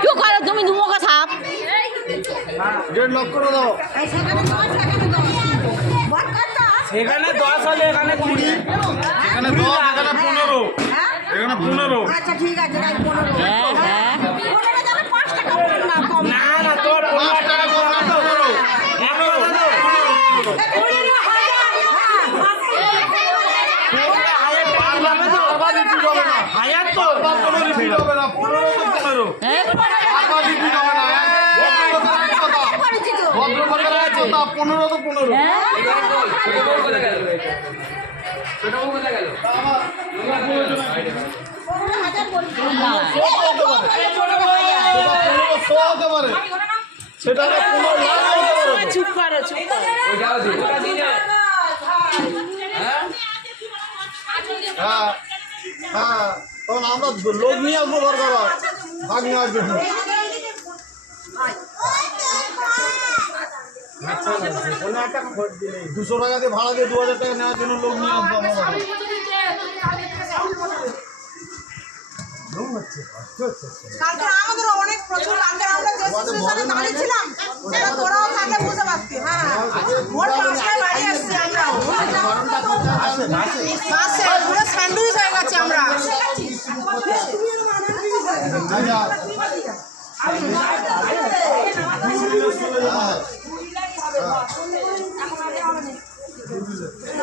क्यों करो তুমি দুমো का साहब डेढ़ लॉक করে দাও এখানে 10 হলে এখানে 20 এখানে 10 এখানে 15 এখানে 15 আচ্ছা ঠিক আছে তাই 15 হ্যাঁ হ্যাঁ 15 জানে 5 টাকা কম না কম না না তোর 5 টাকা কম না তো বলো হাজার তো কোনো রিপিট হবে না 15 তো 15 হ্যাঁ আবার রিপিট হবে না ভদ্রলোকের কথা 15 তো 15 সেটা 15 লাখ হতে পারে চুপ করো চুপ করো হ্যাঁ হ্যাঁ তখন আমরা লোক নিয়ে আসবো দরকার হয় ভাগ নেওয়ার জন্য 200 টাকা দিয়ে ভাড়া দিয়ে 2000 টাকা নেওয়ার জন্য লোক নিয়ে আসবো কালকে আমাদের অনেক প্রচুর কালকে আমরা যে সিচুয়েশনে দাঁড়িয়েছিলাম